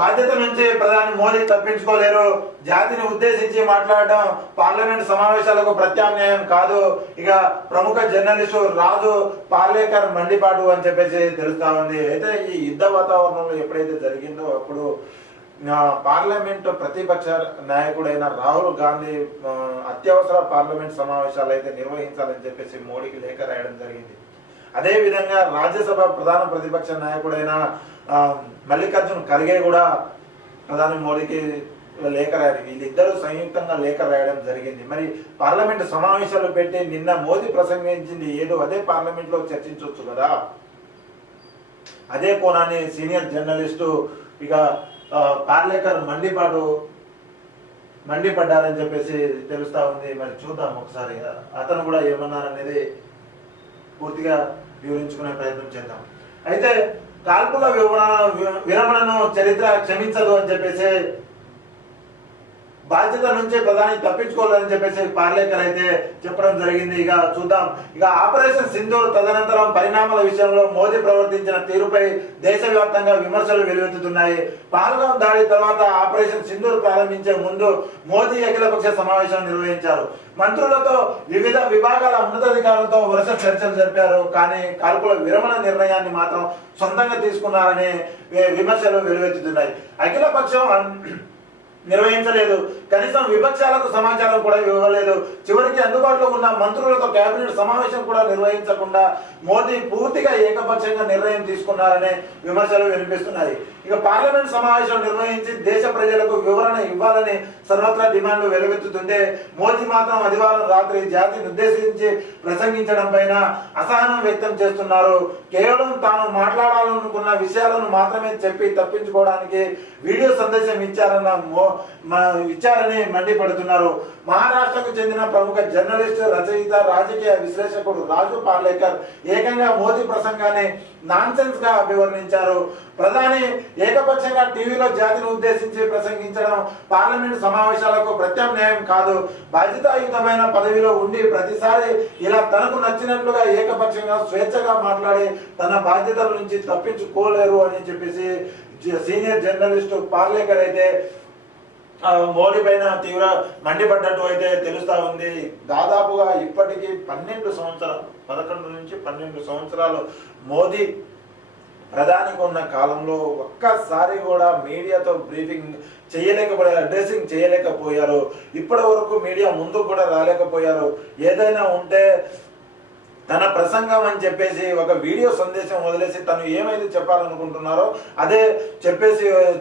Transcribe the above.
బాధ్యత నుంచి ప్రధాని మోదీ తప్పించుకోలేరు. జాతిని ఉద్దేశించి మాట్లాడడం పార్లమెంట్ సమావేశాలకు ప్రత్యామ్నాయం కాదు. ఇక ప్రముఖ జర్నలిస్టు రాజు పార్లేకర్ మండిపాటు అని చెప్పేసి తెలుస్తా ఉంది. అయితే ఈ యుద్ధ వాతావరణంలో ఎప్పుడైతే జరిగిందో అప్పుడు పార్లమెంట్ ప్రతిపక్ష నాయకుడైన రాహుల్ గాంధీ అత్యవసర పార్లమెంట్ సమావేశాలు అయితే నిర్వహించాలని చెప్పేసి మోడీకి లేఖ రాయడం జరిగింది. అదే విధంగా రాజ్యసభ ప్రధాన ప్రతిపక్ష నాయకుడైన మల్లికార్జున్ ఖర్గే కూడా ప్రధాని మోడీకి లేఖ రాయాలి. వీళ్ళిద్దరూ సంయుక్తంగా లేఖ రాయడం జరిగింది. మరి పార్లమెంట్ సమావేశాలు పెట్టి నిన్న మోదీ ప్రసంగించింది ఏదో అదే పార్లమెంట్ లో చర్చించవచ్చు కదా. అదే కోణాన్ని సీనియర్ జర్నలిస్టు ఇక పార్లేకర్ మండిపడ్డారని చెప్పేసి తెలుస్తా ఉంది. మరి చూద్దాం ఒకసారి అతను కూడా ఏమన్నారనేది పూర్తిగా వివరించుకునే ప్రయత్నం చేద్దాం. అయితే కాల్పుల విరమణను చరిత్ర క్షమించదు అని చెప్పేసి బాధ్యత నుంచి ప్రధాని తప్పించుకోవాలని చెప్పేసి పార్లేకర్ అయితే చెప్పడం జరిగింది. ఇక చూద్దాం. ఇక ఆపరేషన్ సింధూర్ తదనంతరం పరిణామాల విషయంలో మోదీ ప్రవర్తించిన తీరుపై దేశవ్యాప్తంగా విమర్శలు వెలువెత్తుతున్నాయి. పహల్గాం దాడి తర్వాత ఆపరేషన్ సింధూర్ ప్రారంభించే ముందు మోదీ అఖిలపక్ష సమావేశం నిర్వహించారు. మంత్రులతో వివిధ విభాగాల ఉన్నతాధికారులతో వరుస చర్చలు జరిపారు. కానీ కాల్పుల విరమణ నిర్ణయాన్ని మాత్రం సొంతంగా తీసుకున్నారనే విమర్శలు వెలువెత్తుతున్నాయి. అఖిలపక్షం నిర్వహించలేదు, కనీసం విపక్షాలకు సమాచారం కూడా ఇవ్వలేదు. చివరికి అందుబాటులో ఉన్న మంత్రులతో కేబినెట్ సమావేశం కూడా నిర్వహించకుండా మోదీ పూర్తిగా ఏకపక్షంగా నిర్ణయం తీసుకున్నారనే విమర్శలు వినిపిస్తున్నాయి. ఇక పార్లమెంట్ సమావేశం నిర్వహించి దేశ ప్రజలకు వివరణ ఇవ్వాలని సర్వత్రా డిమాండ్లు వెలువెత్తుతుంటే మోదీ మాత్రం ఆదివారం రాత్రి జాతిని ఉద్దేశించి ప్రసంగించడం పైన అసహనం వ్యక్తం చేస్తున్నారు. కేవలం తాను మాట్లాడాలనుకున్న విషయాలను మాత్రమే చెప్పి తప్పించుకోవడానికి వీడియో సందేశం ఇచ్చారని మండిపడుతున్నారు. మహారాష్ట్రకు చెందిన ప్రముఖ జర్నలిస్ట్, రచయిత, రాజకీయ విశ్లేషకుడు రాజు పార్లేకర్ ఏకంగా మోదీ ప్రసంగాన్ని నాన్సెన్స్ గా అభివర్ణించారు. ప్రధాని ఏకపక్షంగా టీవీలో జాతిని ఉద్దేశించి ప్రసంగించడం పార్లమెంట్ సమావేశాలకు ప్రత్యామ్నాయం కాదు. బాధ్యతాయుతమైన పదవిలో ఉండి ప్రతిసారి ఇలా తనకు నచ్చినట్లుగా ఏకపక్షంగా స్వేచ్ఛగా మాట్లాడి తన బాధ్యతల నుంచి తప్పించుకోలేరు అని చెప్పేసి సీనియర్ జర్నలిస్టు పార్లేకర్ అయితే మోడీ పైన తీవ్ర మండిపడ్డట్టు అయితే తెలుస్తా ఉంది. దాదాపుగా ఇప్పటికీ 11 నుంచి 12 సంవత్సరాలు మోదీ ప్రధానికి ఉన్న కాలంలో ఒక్కసారి కూడా మీడియాతో బ్రీఫింగ్ చేయలేకపోయారు, అడ్రసింగ్ చేయలేకపోయారు. ఇప్పటి వరకు మీడియా ముందుకు కూడా రాలేకపోయారు. ఏదైనా ఉంటే తన ప్రసంగం అని చెప్పేసి ఒక వీడియో సందేశం వదిలేసి తను ఏమైతే చెప్పాలనుకుంటున్నారో అదే చెప్పేసి